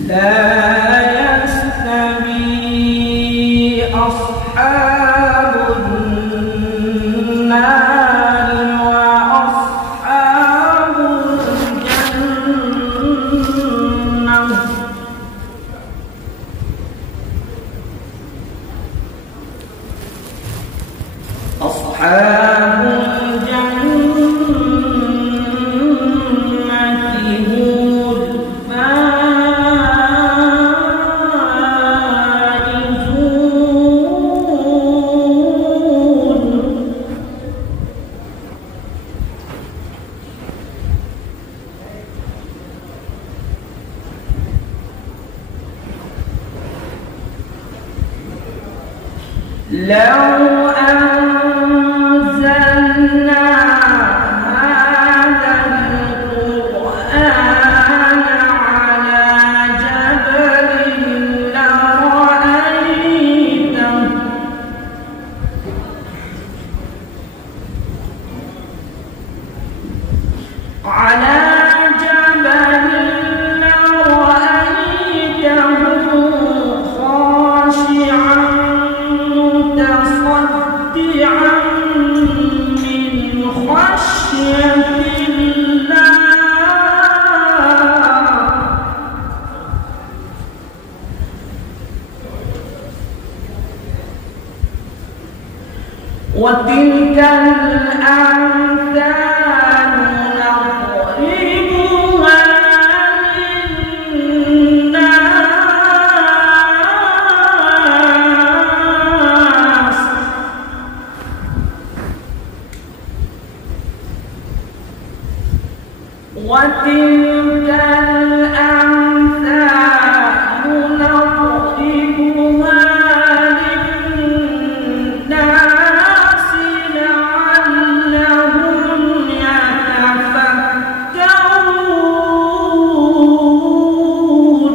لا يستوي أصحاب النار وأصحاب الجنة أصحاب لو أنزلنا هذا القرآن على جبل لرأيته خاشعا متصدعا من خشية الله وتلك الأمثال نضربها للناس وتلك الأمثال نضربها للناس لعلهم يتفكرون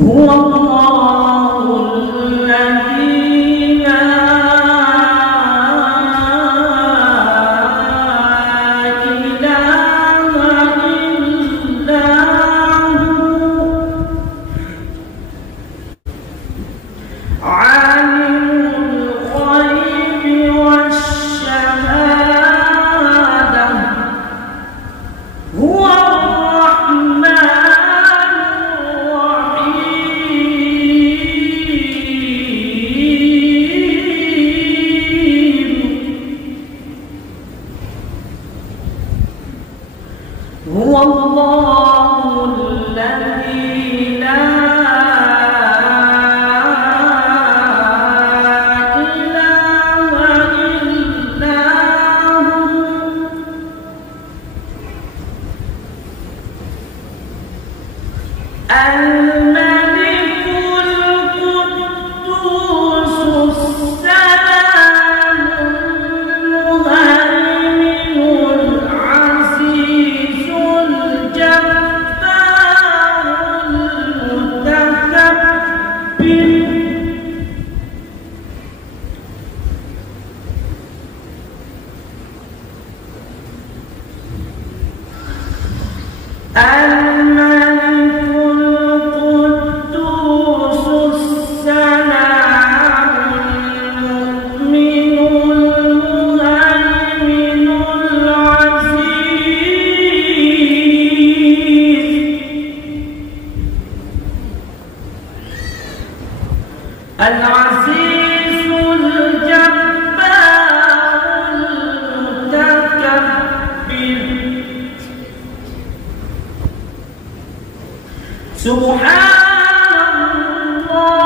هو الله الذي لا هو الله الذي لا إله إلا هو الملك القدوس السلام المهيمن العزيز الجبار المتكبر الملك القدوس السلام المؤمن المهيمن العزيز الجبار المتكبر سبحان الله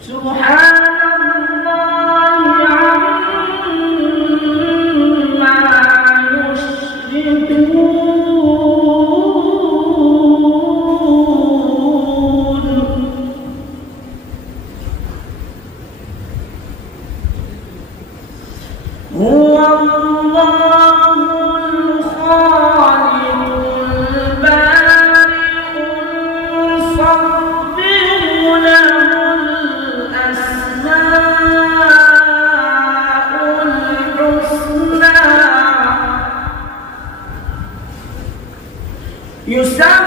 سبحان الله عما يشركون يسارعون